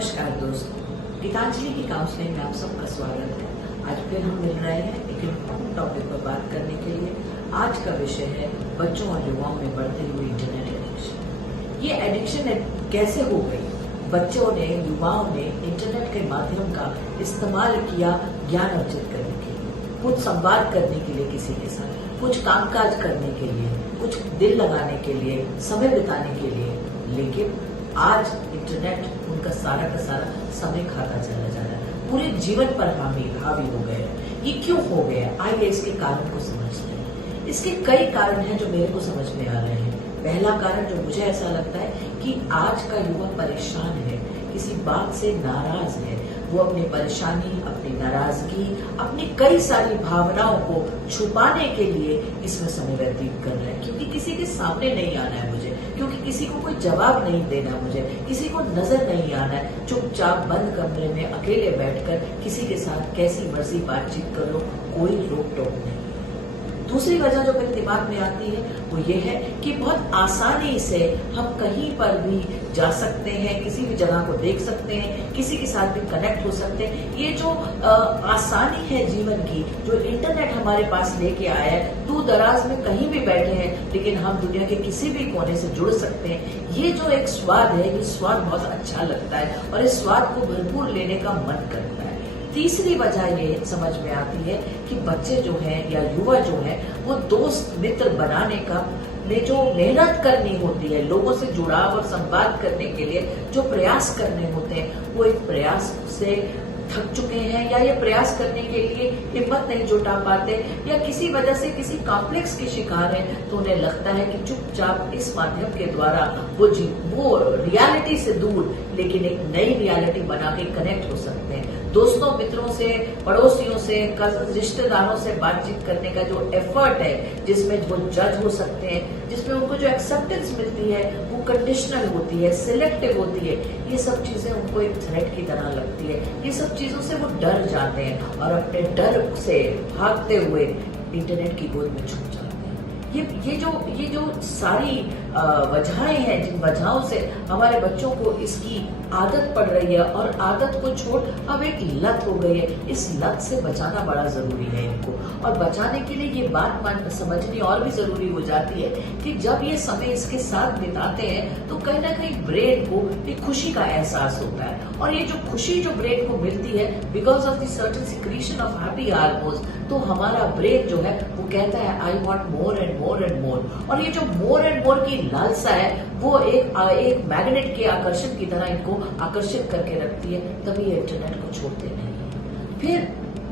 नमस्कार दोस्तों, गीतांजलि की काउंसलिंग में आप सबका स्वागत है। आज फिर हम मिल रहे हैं एक इम्पोर्टेंट टॉपिक पर बात करने के लिए। आज का विषय है बच्चों और युवाओं में बढ़ती हुई इंटरनेट एडिक्शन। ये एडिक्शन कैसे हो गई? बच्चों ने, युवाओं ने इंटरनेट के माध्यम का इस्तेमाल किया ज्ञान अर्जित करने के लिए, कुछ संवाद करने के लिए किसी के साथ, कुछ कामकाज करने के लिए, कुछ दिल लगाने के लिए, समय बिताने के लिए। लेकिन आज इंटरनेट उनका सारा का सारा समय खाता चला जा रहा है, पूरे जीवन पर हावी हो गया है। ये क्यों हो गया? आइए इसके कारण को समझते हैं। इसके कई कारण हैं जो मेरे को समझ में आ रहे हैं। पहला कारण जो मुझे ऐसा लगता है कि आज का युवा परेशान है, किसी बात से नाराज है। वो अपनी परेशानी, अपनी नाराजगी, अपनी कई सारी भावनाओं को छुपाने के लिए इसमें समय व्यतीत कर रहे हैं, क्योंकि किसी के सामने नहीं आना है मुझे, क्योंकि किसी को कोई जवाब नहीं देना मुझे, किसी को नजर नहीं आना है। चुपचाप बंद कमरे में अकेले बैठकर किसी के साथ कैसी मर्जी बातचीत कर लो, कोई रोक टोक नहीं। दूसरी वजह जो मेरे दिमाग में आती है वो ये है कि बहुत आसानी से हम कहीं पर भी जा सकते हैं, किसी भी जगह को देख सकते हैं, किसी के साथ भी कनेक्ट हो सकते हैं। ये जो आसानी है जीवन की, जो इंटरनेट हमारे पास लेके आया है, दूर दराज में कहीं भी बैठे हैं लेकिन हम दुनिया के किसी भी कोने से जुड़ सकते हैं। ये जो एक स्वाद है, ये स्वाद बहुत अच्छा लगता है और इस स्वाद को भरपूर लेने का मन करता है। तीसरी वजह ये समझ में आती है कि बच्चे जो हैं या युवा जो हैं, वो दोस्त मित्र बनाने का जो मेहनत करनी होती है, लोगों से जुड़ाव और संवाद करने के लिए जो प्रयास करने होते हैं, वो एक प्रयास से थक चुके हैं या ये प्रयास करने के लिए हिम्मत नहीं जुटा पाते या किसी वजह से किसी कॉम्प्लेक्स के शिकार हैं। तो उन्हें लगता है कि चुपचाप इस माध्यम के द्वारा वो रियलिटी से दूर लेकिन एक नई रियलिटी बना के कनेक्ट हो सकते हैं। दोस्तों, मित्रों से, पड़ोसियों से, रिश्तेदारों से बातचीत करने का जो एफर्ट है, जिसमें वो जज हो सकते हैं, जिसमें उनको जो एक्सेप्टेंस मिलती है वो कंडीशनल होती है, सिलेक्टिव होती है, ये सब चीजें उनको एक थ्रेट की तरह लगती है। ये सब चीजों से वो डर जाते हैं और अपने डर से भागते हुए इंटरनेट की गोद में छुप जाते हैं। ये जो सारी वजहें हैं, जिन वजहों से हमारे बच्चों को इसकी आदत पड़ रही है और आदत को छोड़ अब एक लत हो गई है, इस लत से बचाना बड़ा जरूरी है इनको। और बचाने के लिए ये बात समझनी और भी जरूरी हो जाती है कि जब ये समय इसके साथ बिताते हैं तो कहीं ना कहीं ब्रेन को एक खुशी का एहसास होता है। और ये जो खुशी जो ब्रेन को मिलती है because of the certain secretion of happy hormones, तो हमारा ब्रेन जो है वो कहता है I want more and more and more. और ये जो मोर एंड मोर की लालसा है वो एक मैग्नेट के आकर्षण की तरह इनको आकर्षित करके रखती है, तभी ये इंटरनेट को छोड़ते नहीं। फिर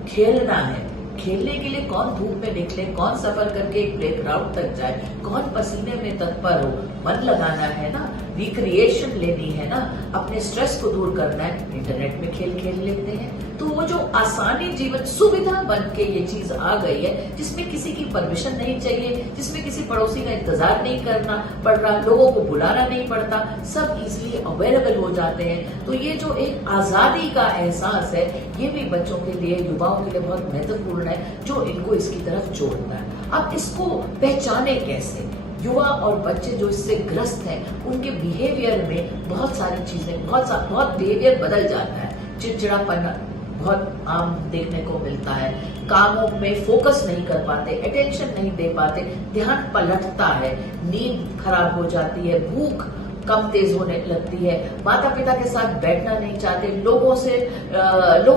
खेलना है, खेलने के लिए कौन धूप में निकले, कौन सफर करके एक प्लेग्राउंड तक जाए, कौन पसीने में तत्पर हो। मन लगाना है ना, रिक्रिएशन लेनी है ना, अपने स्ट्रेस को दूर करना है, इंटरनेट में खेल खेल लेते हैं। तो वो जो आसानी जीवन सुविधा बन के ये चीज आ गई है, जिसमें किसी की परमिशन नहीं चाहिए, जिसमें किसी पड़ोसी का इंतजार नहीं करना पड़ रहा, लोगों को बुलाना नहीं पड़ता, सब इजीली अवेलेबल हो जाते हैं। तो ये जो एक आजादी का एहसास है, ये भी बच्चों के लिए, युवाओं के लिए बहुत महत्वपूर्ण है, जो इनको इसकी तरफ जोड़ता है। अब इसको पहचाने कैसे? युवा और बच्चे जो इससे ग्रस्त हैं, उनके बिहेवियर में बहुत सारी चीजें, बहुत बिहेवियर बदल जाता है। चिड़चिड़ापन बहुत आम देखने को मिलता है, कामों में फोकस नहीं कर पाते, अटेंशन नहीं दे पाते, ध्यान पलटता है, नींद खराब हो जाती है, भूख कम तेज होने लगती है, माता पिता के साथ बैठना नहीं चाहते, लोगों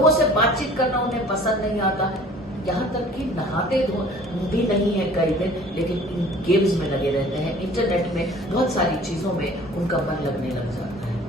से बातचीत करना उन्हें पसंद नहीं आता, यहाँ तक कि नहाते भी नहीं है कई दिन, लेकिन इन गेम्स में लगे रहते हैं। इंटरनेट में बहुत सारी चीजों में उनका मन लगने लग जाता है।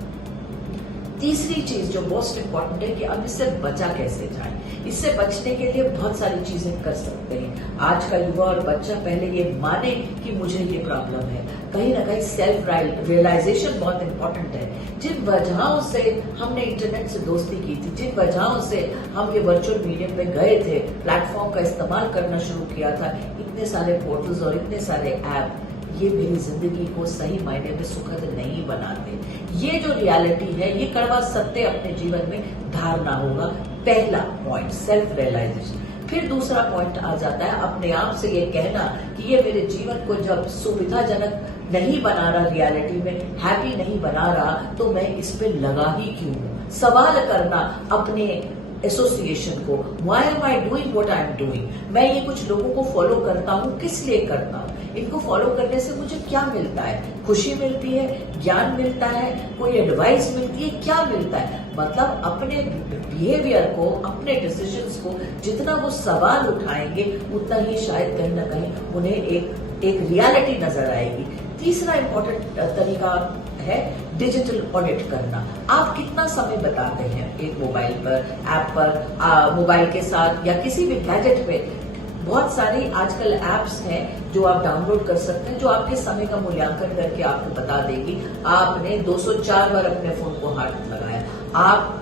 तीसरी चीज जो मोस्ट इम्पोर्टेंट है कि अब इससे बचा कैसे जाए। इससे बचने के लिए बहुत सारी चीजें कर सकते हैं। आज का युवा और बच्चा पहले ये माने कि मुझे ये प्रॉब्लम है, कहीं ना कहीं सेल्फ रियलाइजेशन बहुत इंपॉर्टेंट है। जिन वजहों से हमने इंटरनेट से दोस्ती की थी, जिन वजहों से हम ये वर्चुअल मीडियम पे गए थे, प्लेटफॉर्म का इस्तेमाल करना शुरू किया था, इतने सारे पोर्टल्स और इतने सारे ऐप, ये मेरी जिंदगी को सही मायने में सुखद नहीं बनाते। ये जो रियलिटी है, ये कड़वा सत्य अपने जीवन में धारना होगा। पहला पॉइंट सेल्फ रियलाइजेशन। फिर दूसरा पॉइंट आ जाता है अपने आप से ये कहना कि ये मेरे जीवन को जब सुविधाजनक नहीं बना रहा रियलिटी में, हैप्पी नहीं बना रहा, तो मैं इस पे लगा ही क्यों? सवाल करना अपने एसोसिएशन को, why am I doing what I am doing? मैं ये कुछ लोगों को फॉलो करता हूँ, किस लिए करता हूँ? इनको फॉलो करने से मुझे क्या मिलता है? खुशी मिलती है, ज्ञान मिलता है, कोई एडवाइस मिलती है, क्या मिलता है? मतलब अपने बिहेवियर को, अपने डिसीजंस को जितना वो सवाल उठाएंगे उतना ही शायद कहीं ना कहीं उन्हें एक रियलिटी नजर आएगी। तीसरा इंपॉर्टेंट तरीका है डिजिटल ऑडिट करना। आप कितना समय बताते हैं एक मोबाइल पर, ऐप पर, मोबाइल के साथ या किसी भी गैजेट पे? बहुत सारी आजकल एप्स हैं जो आप डाउनलोड कर सकते हैं, जो आपके समय का मूल्यांकन करके आपको बता देगी आपने 204 बार अपने फोन को हाथ लगाया, आप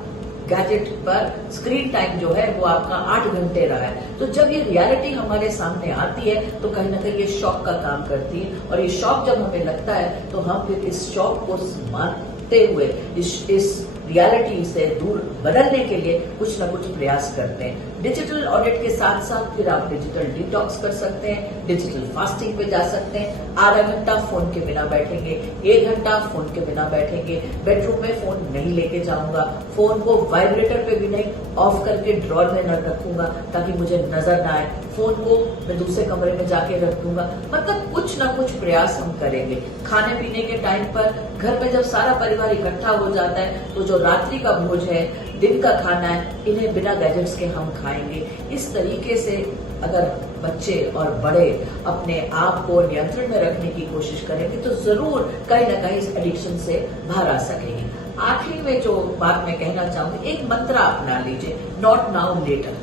गैजेट पर स्क्रीन टाइम जो है वो आपका 8 घंटे रहा है। तो जब ये रियलिटी हमारे सामने आती है तो कहीं ना कहीं ये शॉक का काम करती है, और ये शॉक जब हमें लगता है तो हम फिर इस शॉक को मानते हुए इस रियलिटी से दूर बदलने के लिए कुछ ना कुछ प्रयास करते हैं। डिजिटल ऑडिट के साथ साथ फिर आप डिजिटल डिटॉक्स कर सकते हैं, डिजिटल फास्टिंग पे जा सकते हैं। आधा घंटा फोन के बिना बैठेंगे, 1 घंटा फोन के बिना बैठेंगे, बेडरूम में फोन नहीं लेके जाऊंगा, फोन को वाइब्रेटर पे भी नहीं, ऑफ करके ड्रॉर में न रखूंगा ताकि मुझे नजर ना आए, फोन को मैं दूसरे कमरे में जाके रख दूंगा। मतलब कुछ ना कुछ प्रयास हम करेंगे। खाने पीने के टाइम पर घर में जब सारा परिवार इकट्ठा हो जाता है तो जो रात्रि का भोज है, दिन का खाना है, इन्हें बिना गैजेट्स के हम खाएंगे। इस तरीके से अगर बच्चे और बड़े अपने आप को नियंत्रण में रखने की कोशिश करेंगे तो जरूर कहीं ना कहीं इस एडिक्शन से बाहर आ सकेंगे। आखिरी में जो बात मैं कहना चाहूंगी, एक मंत्र अपना लीजिए, नॉट नाउ लेटर।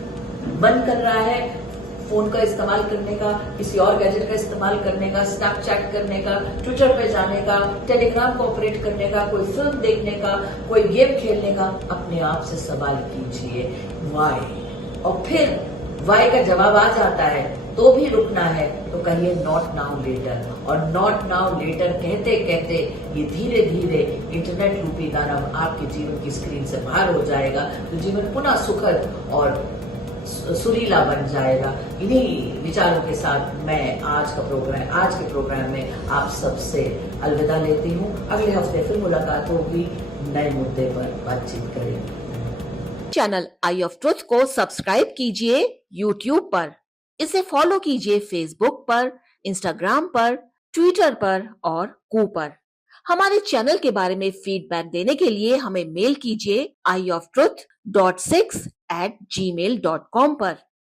मन कर रहा है फोन का इस्तेमाल करने का, किसी और गैजेट का इस्तेमाल करने का, स्नैपचैट करने का, ट्विटर पे जाने का, टेलीग्राम को ऑपरेट करने का, कोई फिल्म देखने का, कोई गेम खेलने का, अपने आप से सवाल कीजिए वाई, और फिर वाई का जवाब आ जाता है तो भी रुकना है तो कहिए नॉट नाउ लेटर। और नॉट नाउ लेटर कहते कहते ये धीरे धीरे इंटरनेट रूपी दानव आपके जीवन की स्क्रीन से बाहर हो जाएगा, तो जीवन पुनः सुखद और सुरीला बन जाएगा। इन्हीं विचारों के साथ मैं आज के प्रोग्राम में आप सबसे अलविदा लेती हूँ। अगले हफ्ते फिर मुलाकात होगी, नए मुद्दे पर बातचीत करेंगे। चैनल आई ऑफ ट्रुथ को सब्सक्राइब कीजिए YouTube पर, इसे फॉलो कीजिए Facebook पर, Instagram पर, Twitter पर और कू पर। हमारे चैनल के बारे में फीडबैक देने के लिए हमें मेल कीजिए ioftruth.6@gmail.com पर।